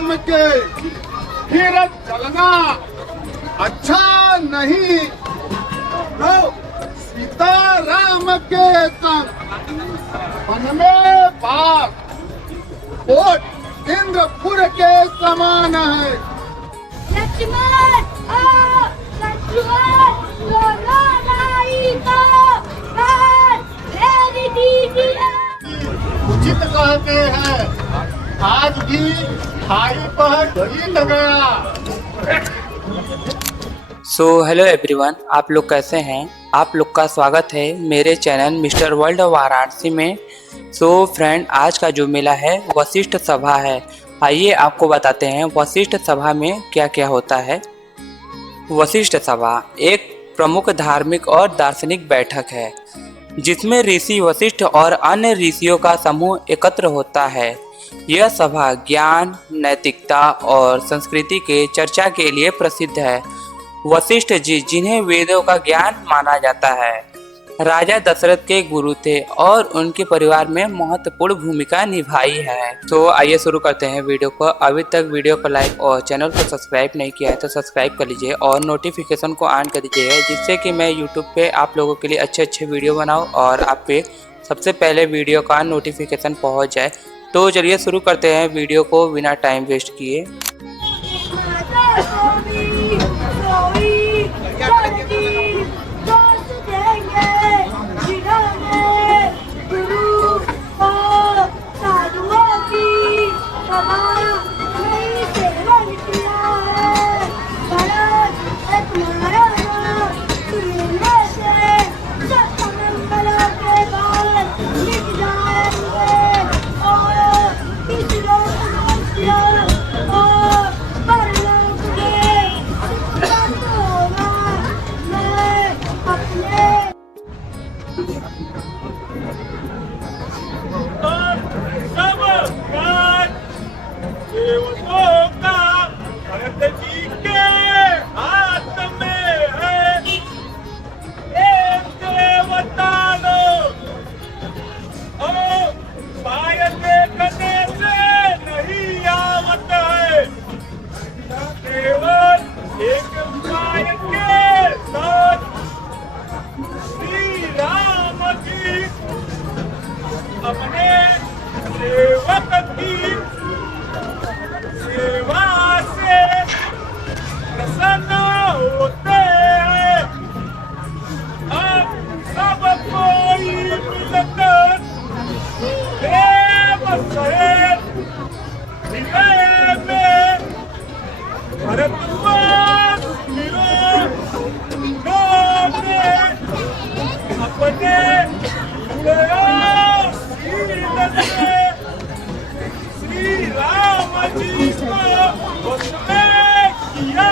राम के फिर चलना अच्छा नहीं, तो सीता राम के संग वन में बात कोट इंद्रपुर के समान है। लक्ष्मण लक्ष्मण बोलो नहीं तो मैं फेर दीजिए। उचित कहते हैं, आज भी खाई पर बीत गया। सो हेलो एवरीवन, आप लोग कैसे हैं? आप लोग का स्वागत है मेरे चैनल मिस्टर वर्ल्ड वाराणसी में। सो फ्रेंड, आज का जो मेला है वशिष्ठ सभा है। आइए आपको बताते हैं वशिष्ठ सभा में क्या क्या होता है। वशिष्ठ सभा एक प्रमुख धार्मिक और दार्शनिक बैठक है जिसमें ऋषि वशिष्ठ और अन्य ऋषियों का समूह एकत्र होता है। यह सभा ज्ञान, नैतिकता और संस्कृति के चर्चा के लिए प्रसिद्ध है। वशिष्ठ जी, जिन्हें वेदों का ज्ञान माना जाता है, राजा दशरथ के गुरु थे और उनके परिवार में महत्वपूर्ण भूमिका निभाई है। तो आइए शुरू करते हैं वीडियो को। अभी तक वीडियो को लाइक और चैनल को सब्सक्राइब नहीं किया है तो सब्सक्राइब कर लीजिए और नोटिफिकेशन को ऑन कर दीजिए, जिससे कि मैं यूट्यूब पे आप लोगों के लिए अच्छे वीडियो बनाऊँ और आप पे सबसे पहले वीडियो का नोटिफिकेशन पहुँच जाए। तो चलिए शुरू करते हैं वीडियो को बिना टाइम वेस्ट किए। अपने सेवक की सेवा से प्रसन्न होते हैं। अब सब कोई मिलकर प्रेम सहित हृदय में भरतवास अपने श्री राम जी को किया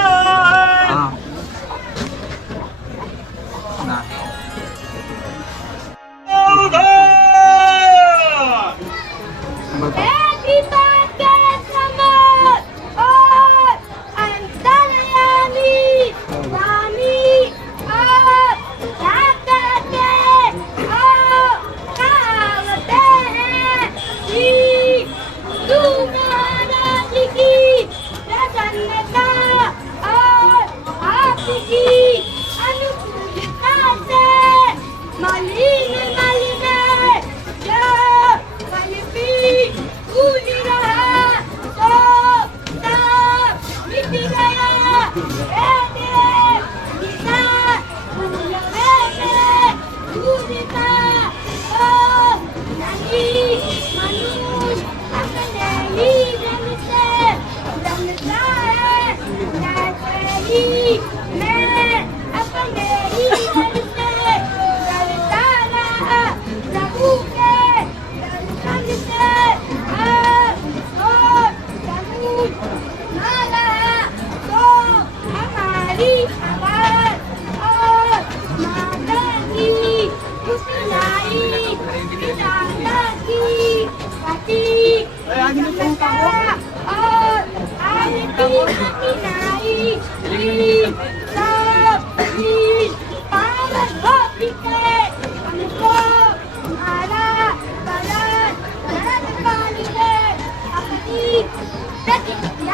Thank you.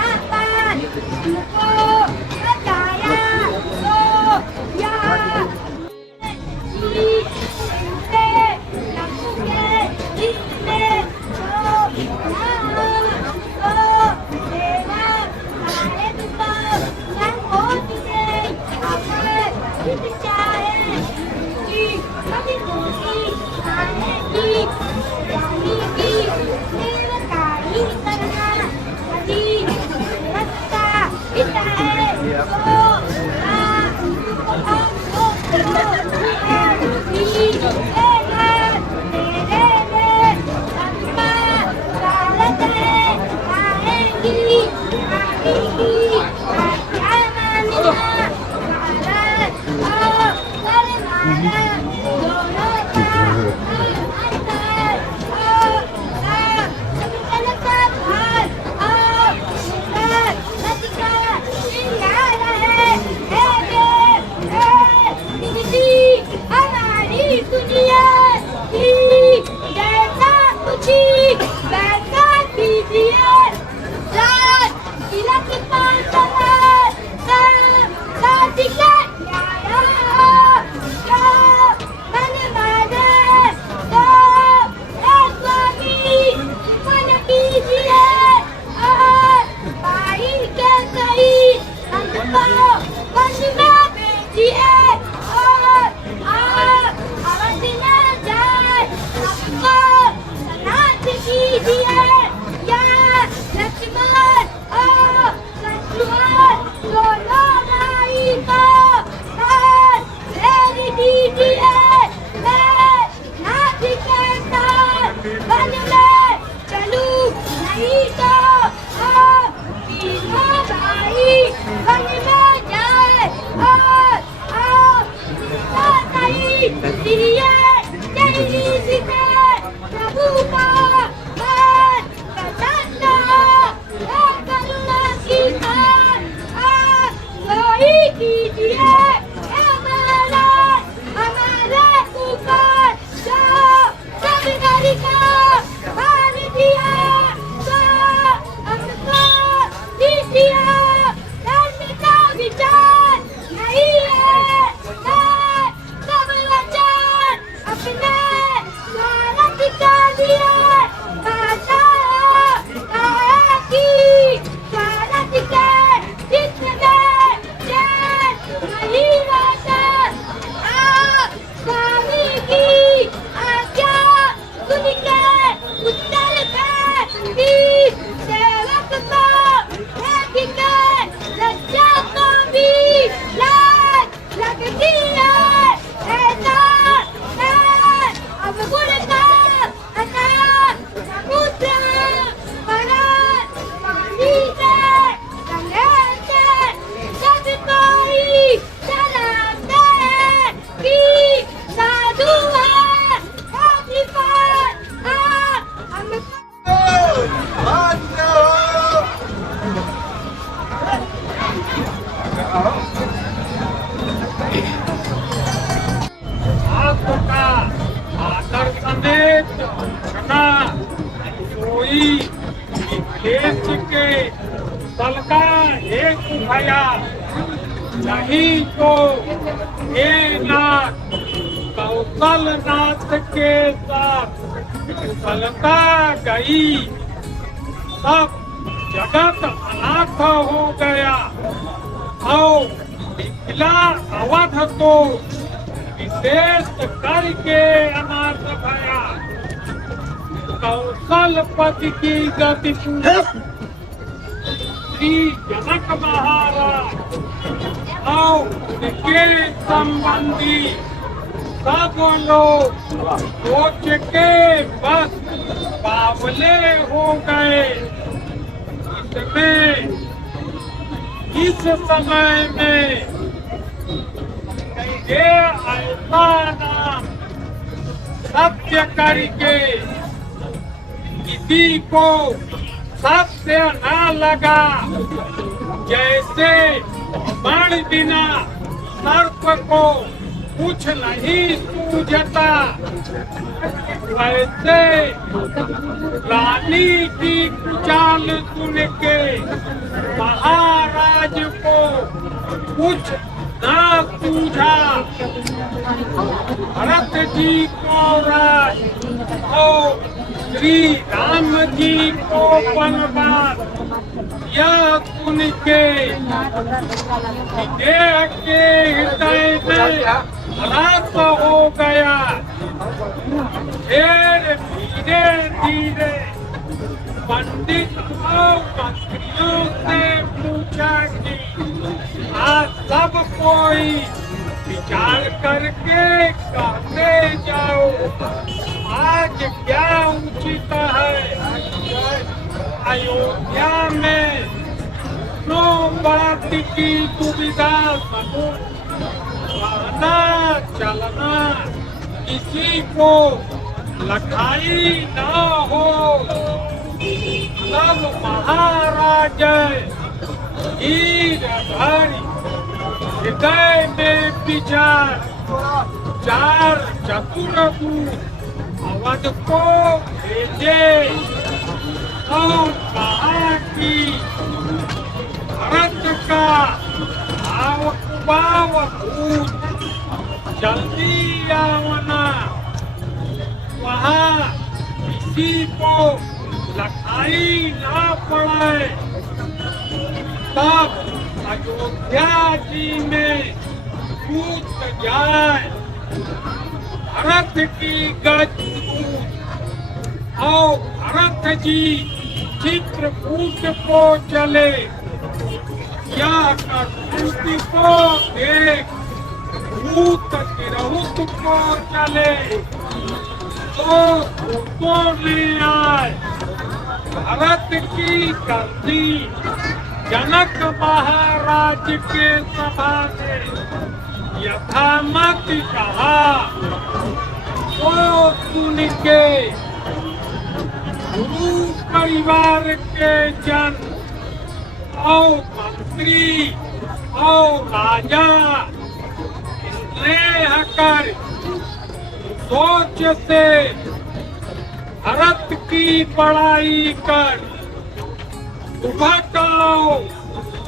हमारी दुनिया की जैसा कुछ वैसा कीजिए तिलक देश के बल का एक भया नहीं तो ये नाथ कौशलनाथ के साथ कलका गई, सब जगत अनाथ हो गया और निकला अवध को विशेष करके अनाथ भया। कौशलपति की गति श्री जनक महाराज और उनके संबंधी सब लोग सोच के बस बावले हो गए। इसमें इस समय में ये ऐसा नाम सत्य करके किसी को सत्य न लगा, जैसे बाण बिना सर्प को कुछ नहीं सूझता, वैसे रानी की चाल सुन के महाराज को कुछ न सूझा। भरत जी को राज और श्री राम जी को वनवास, यह सुन के हृदय में हर्ष हो गया। फिर धीरे धीरे पंडित और मंत्रियों से पूछा कि आज सब कोई विचार करके कहते जाओ, आज क्या उचित है। अयोध्या में बढ़ती की दुविधा रहना चलना किसी को लखाई ना हो। सब महाराज हीरधारी हृदय में विचार चार चतुर अवध को भेजे और कहा कि भरत का आवकूत जल्दी आवना, वहाँ किसी को लखाई ना पड़े। तब अयोध्या जी में कूद जाए भरत की गज और भरत जी चित्रकूट को चले या करतूत को देख भूत गिरहुत को चले तो भूतों में आए भरत की गलती जनक महाराज के सभा में यथामत कहा तो सुन के गुरु परिवार के जन और मंत्री और राजा स्नेह कर सोच से भरत की बड़ाई कर सुबह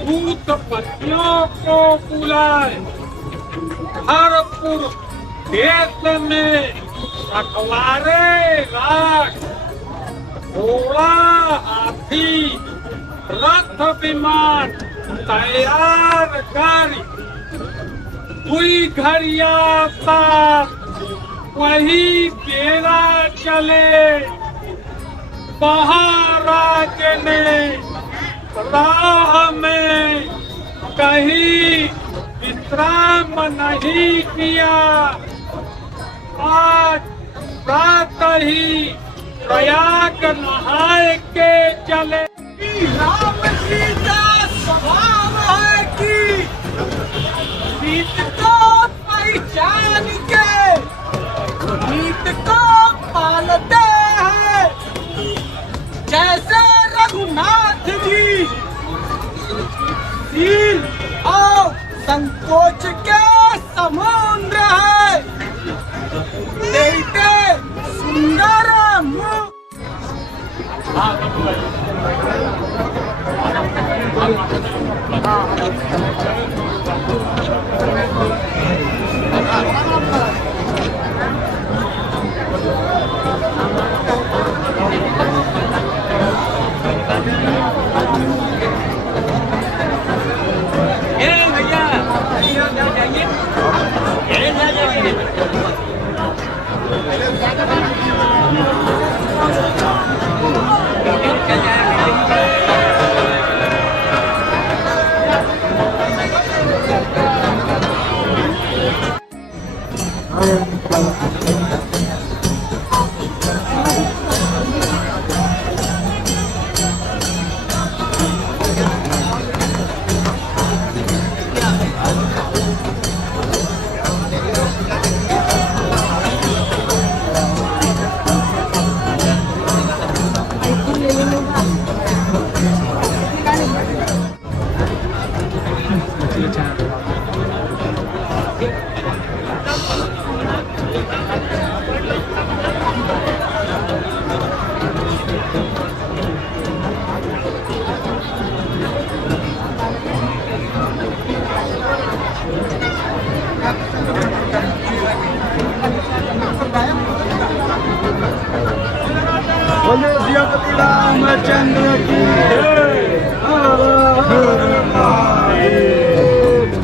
भूत पतियों को बुलाए हरपुर देश में रखवारे राख घोड़ा हाथी रथ विमान तैयार कर हुई घड़िया साथ वही बेरा चले। महाराज ने राह में कहीं विश्राम नहीं किया। आज प्रातः ही प्रयाग नहाए के चले। राम जी का स्वभाव है कि नीत को पहचान के नीत को पालते हैं। जैसे रघुनाथ जी शील और संकोच के समुद्र है। देखते सुंदर मुख बोले सियापति रामचंद्र की जय। हर हर महादेव।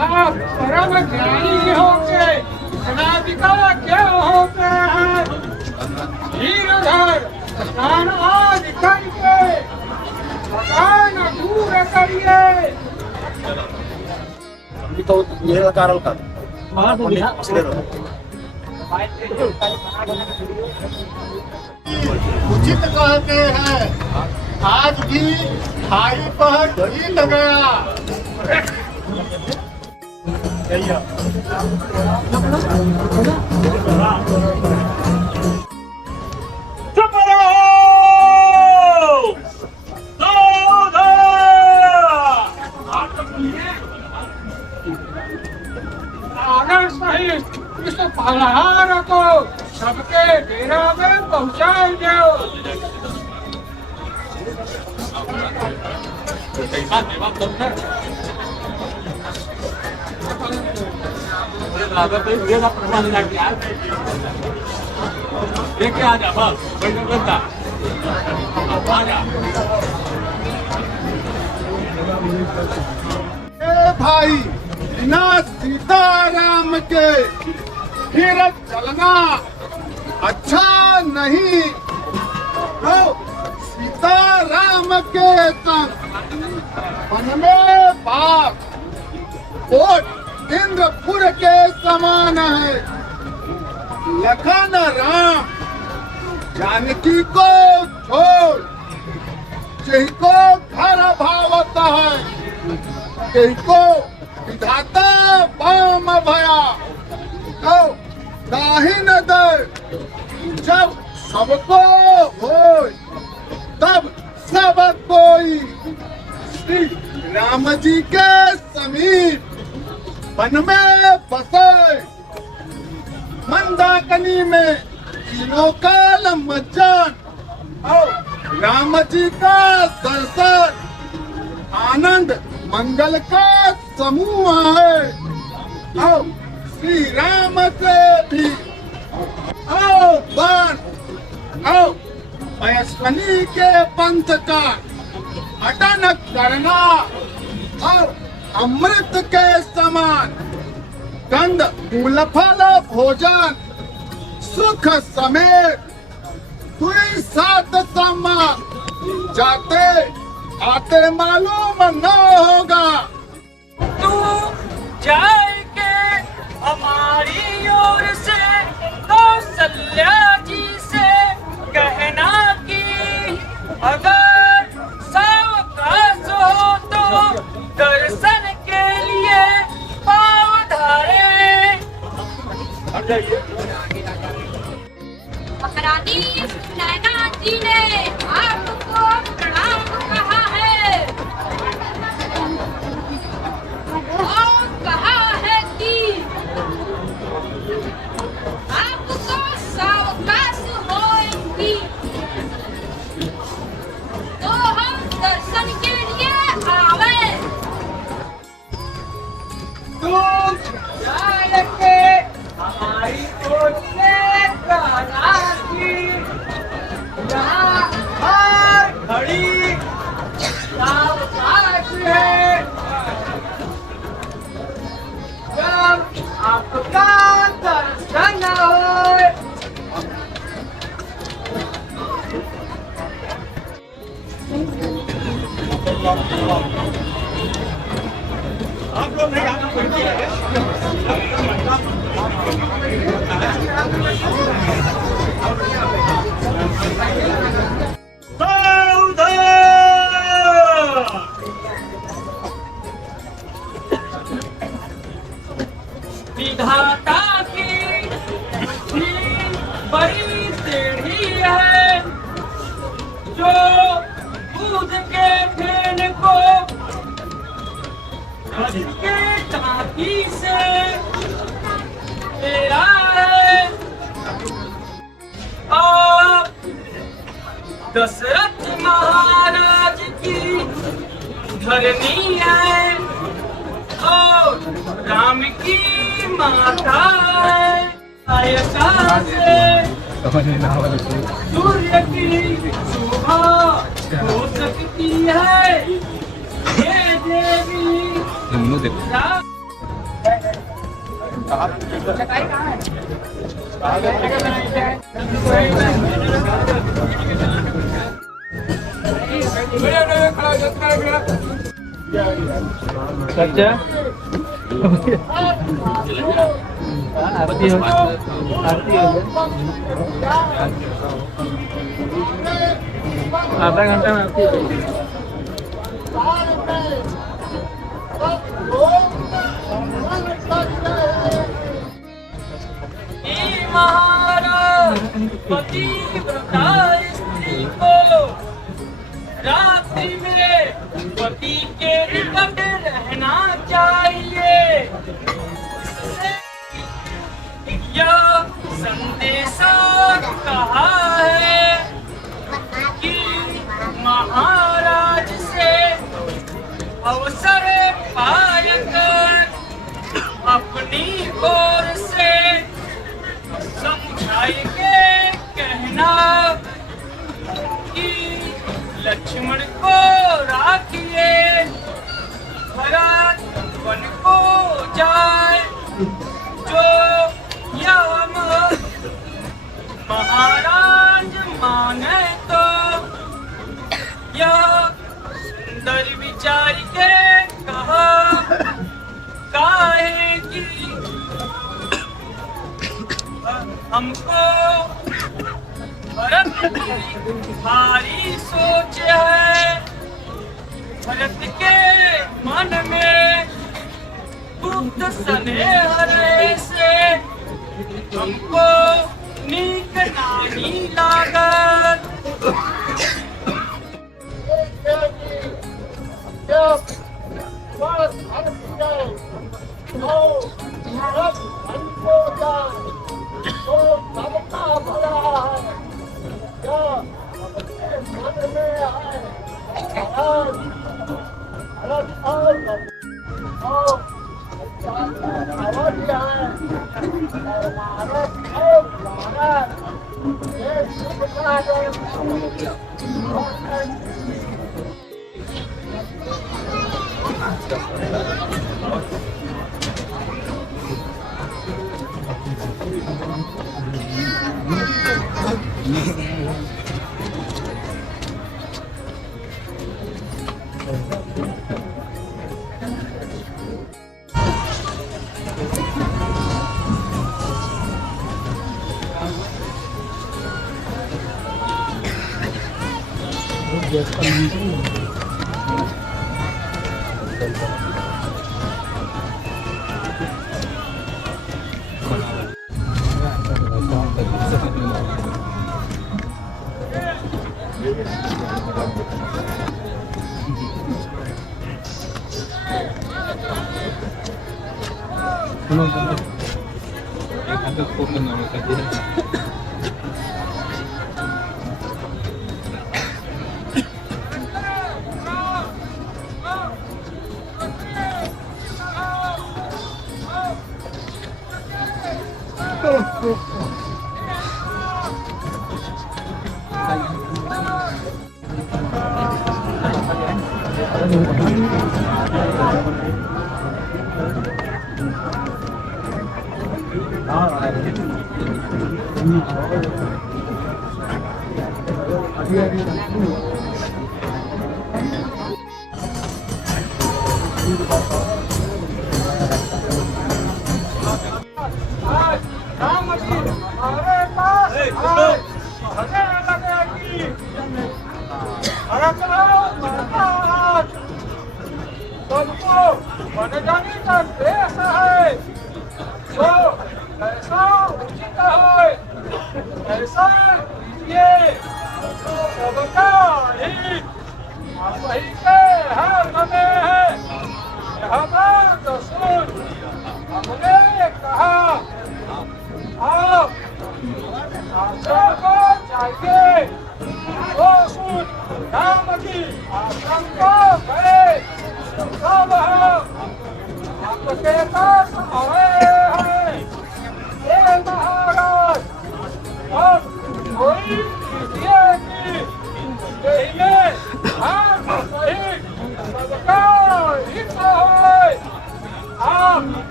आप परम ज्ञानी होके अनादिका क्या होते हैं। धीरधर स्नान आदि करके चाहिए। तो ये कारण का उचित कहते हैं, आज भी खाई पर जीत गया। चुप रहो, आगे सहित इस फलहार को सबके डेरा में पहुंचाई दो। लेके आ जा बस, बंदा आ जा। ए भाई, बिना सीताराम के फिर चलना अच्छा नहीं। तो सीताराम के संग मन में बाप कोट इंद्रपुर के समान है। लखन राम जानकी को छोड़ जही को घर भावता है, जही को विधाता पाम भया। तो दाही न दे, जब सबको हो तब सब कोई। श्री राम जी के समीप वन में बसे, मंदाकिनी में तीनों काल मज्जन। राम जी का दर्शन आनंद मंगल का समूह है। श्री राम से भी बन वैश्वनी के पंथ का अटन करना और अमृत के समान गंध मूल फल भोजन सुख समेत कोई साथ समान जाते आते मालूम न होगा। तू जाएंगे हमारी ओर से कौशल्या जी से कहना कि अगर सावकाश हो तो दर्शन के लिए पाँव धारे। महारानी नैना जी ने आपको प्रणाम कहा है और कहा है कि आपको सावकाश होगी तो हम दर्शन के लिए आवे। तुम जाएंगे हमारी ओर से कहना कि यहाँ हर घड़ी सावकाश है। जब आपका दर्शन हो आप लोग नहीं आना विधाता की भी बड़ी टेढ़ी है जो दूध के फेन को के टाकी से तेरा है। और दशरथ महाराज की धरनी है और राम की माता है। ऐसा से सूर्य की शोभा हो सकती है। ये देवी सच्चा आरती हो आधा घंटा में आरती हो महाराज पतिव्रता स्त्री को रात्रि में पति के निकट रहना चाहिए। यह संदेशा कहा है कि महाराज से अवसर पाकर अपनी ओर से समझाएंगे, कहना कि लक्ष्मण को राखिए, भरत वन को जाए। जो यह महाराज माने तो यह सुंदर विचार के कहा काहे कि हमको भरत की भारी सोच है। भरत के मन में गुप्त स्नेह रहे से हमको नीक नहीं लागत।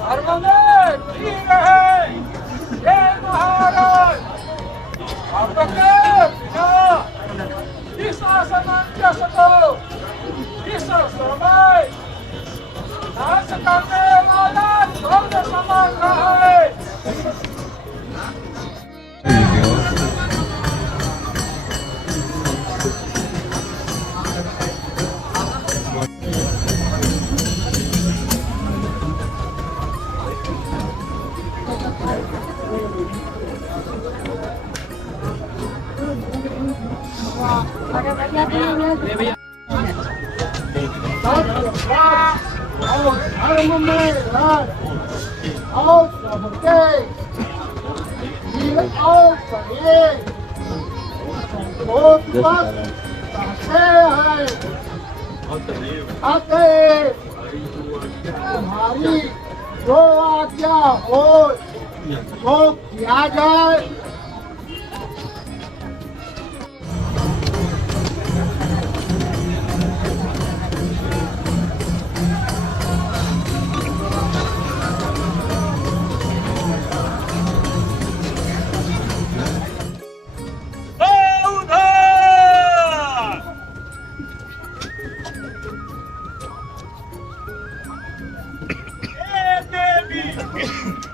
धर्म में ठीक है। आपके बिना इस असमंजस को इस समय नाश करने वाला कौन समान रहा है? और धर्म में राज और सबके वीर और बड़े वो बस कहते हैं आते तुम्हारी जो आज्ञा हो वो किया जाए।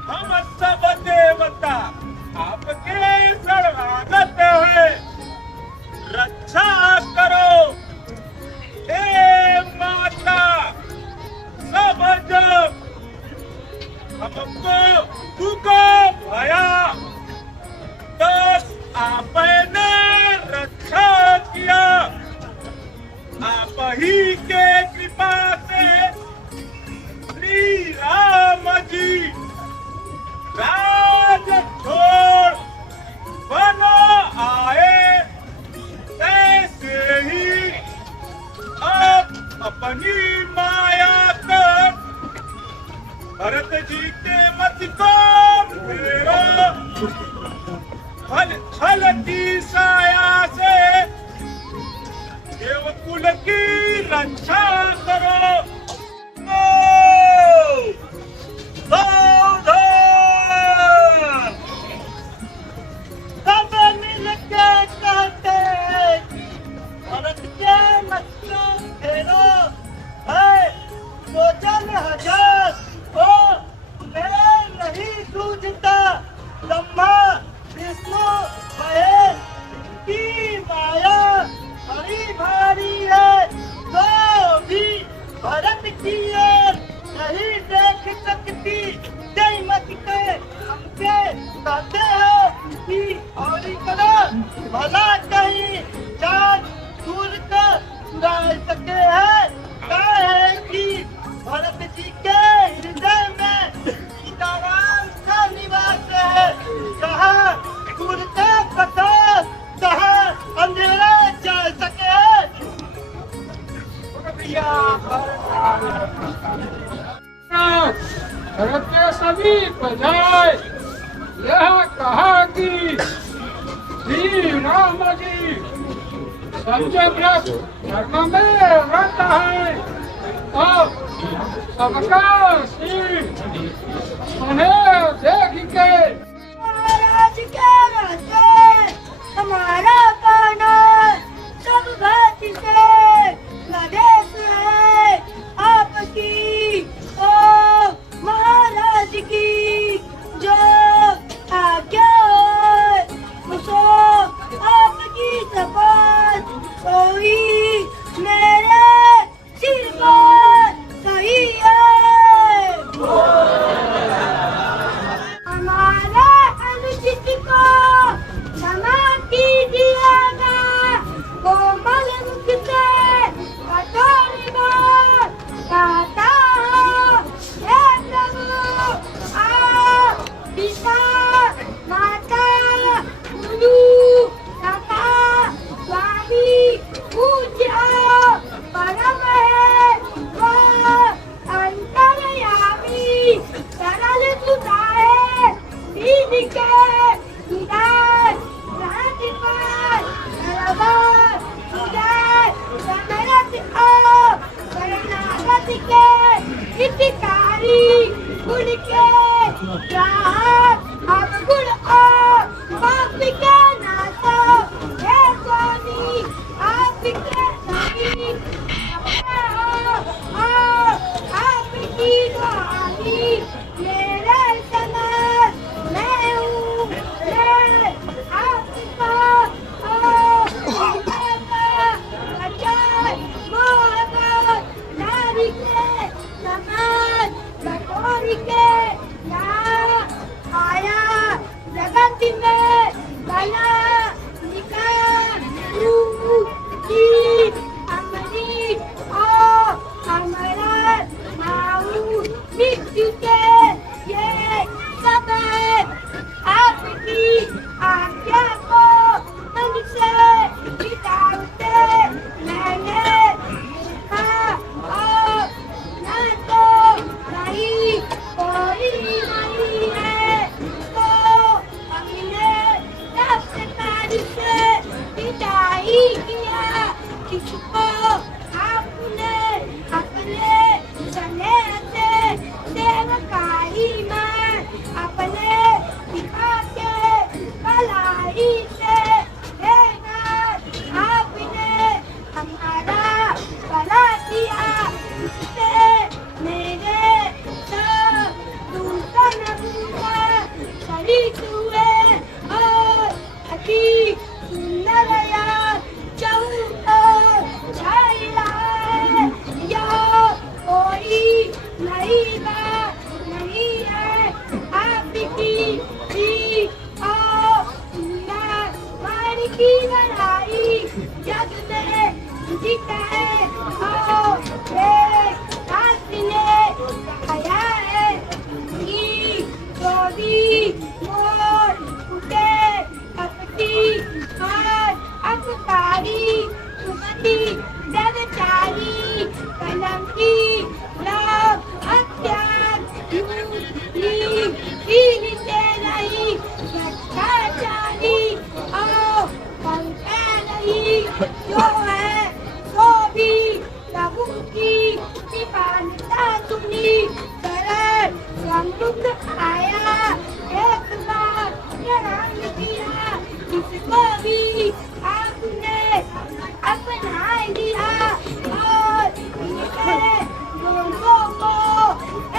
हम सब देवता आपके शरणागत है, रक्षा करो हे माता। सब जब हमको तुको भया तो आपने रक्षा किया। आप ही के कृपा से श्री राम जी राज छोड़ वन आए, ऐसे ही अब अपनी माया कर भरत जी के मत को फेरो। फल छल की साया से देवकुल की रक्षा करो। सब मिल के कहते भरत के मत को फेरो है तो जन हजार हो। मैं नहीं सूझता ब्रह्मा विष्णु महेश की माया बड़ी भारी है, तो भी भरत की ओर नहीं देख सकती। जय मत के हमसे कहते हो कि और करो भला कहीं जान दूर का चुरा सके है। कहा है कि भरत जी के हृदय में सीताराम का निवास है। कहा दूर का पता कहा अंधेरा जा सके है। भरत के सभी बजाय यह कहा कि श्री राम जी संजय व्रत धर्म में व्रत है और सबका सिर उन्हें देख के महाराज के रहते हमारा पाना सब भांति से नरेश है आपकी। ओ महाराज की जो आज्ञा हो सो आपकी शपथ कोई मेरे सिर पर सही है। हमारे अनुचित को क्षमा कीजिएगा। कोमल मुख से कठोर बात कहता हूँ हे प्रभु। आप पिता माता गुरु सखा स्वामी पूज्य परम है वह अंतर्यामी सरल सुधा है। सीध के निदान शांति पार धर्मवान सुधार समरथ और शरणागत के हितकारी गुण के ग्राहक अवगुण और पाप के नाश मेरे समाज मैं हूँ मैं आपका अजय मोहब्बत नारी के समाज बटोरी के यहाँ आया जगत में बना निकाल की हमारी और हमारा माऊ मृत्यु के ये सब है आपकी आज्ञा को मन से बिताते मैंने देखा और न तो नहीं कोई नहीं है तो हमने सबसे पहले से विदाई किया किसको आपने अपने स्नेह से सेवकाई में अपने पिता के भलाई से देकर आपने हमारा भला किया इससे मेरे सब दूसरा शरीक हुए और अति सुंदर यार छाया है यह कोई नई बात नहीं है आपकी भी और सुंदर वाणी की लड़ाई जग में जीता है और एक ने आया है कि चोरी मोर उठे अपनी हाथ अफकारी सुमति जगचारी कलम की लव हत्यार हीन से नहीं भ्रष्टाचारी और पंखा नहीं जो है वो भी प्रभु की विमानता सुनी सरल समृद्ध आया एक बार ग्रहण किया इसको भी आपने अपना लिया और इनके दोनों को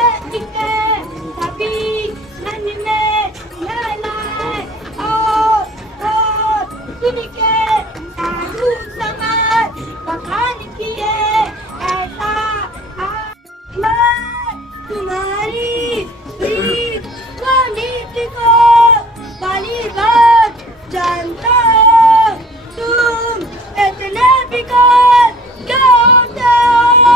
एक के सभी मन में लाए और सुन के साधु समाज बखान किए ऐसा मैं तुम्हारी प्रीत को नीति को भली बात जानता हूँ तुम इतने बिकार क्या होते हो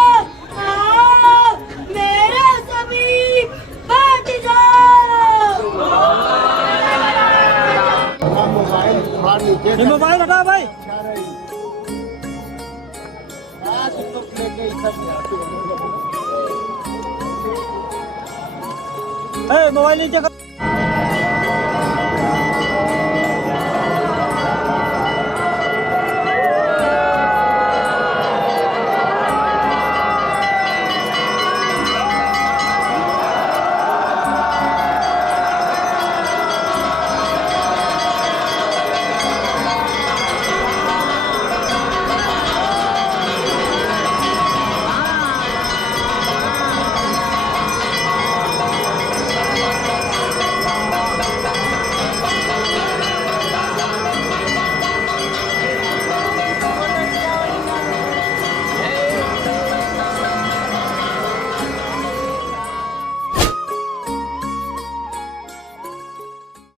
आओ मेरे सभी बैठ जाओ मोबाइल तुम्हारे नीचे मोबाइल हटा भाई मोबाइल नीचे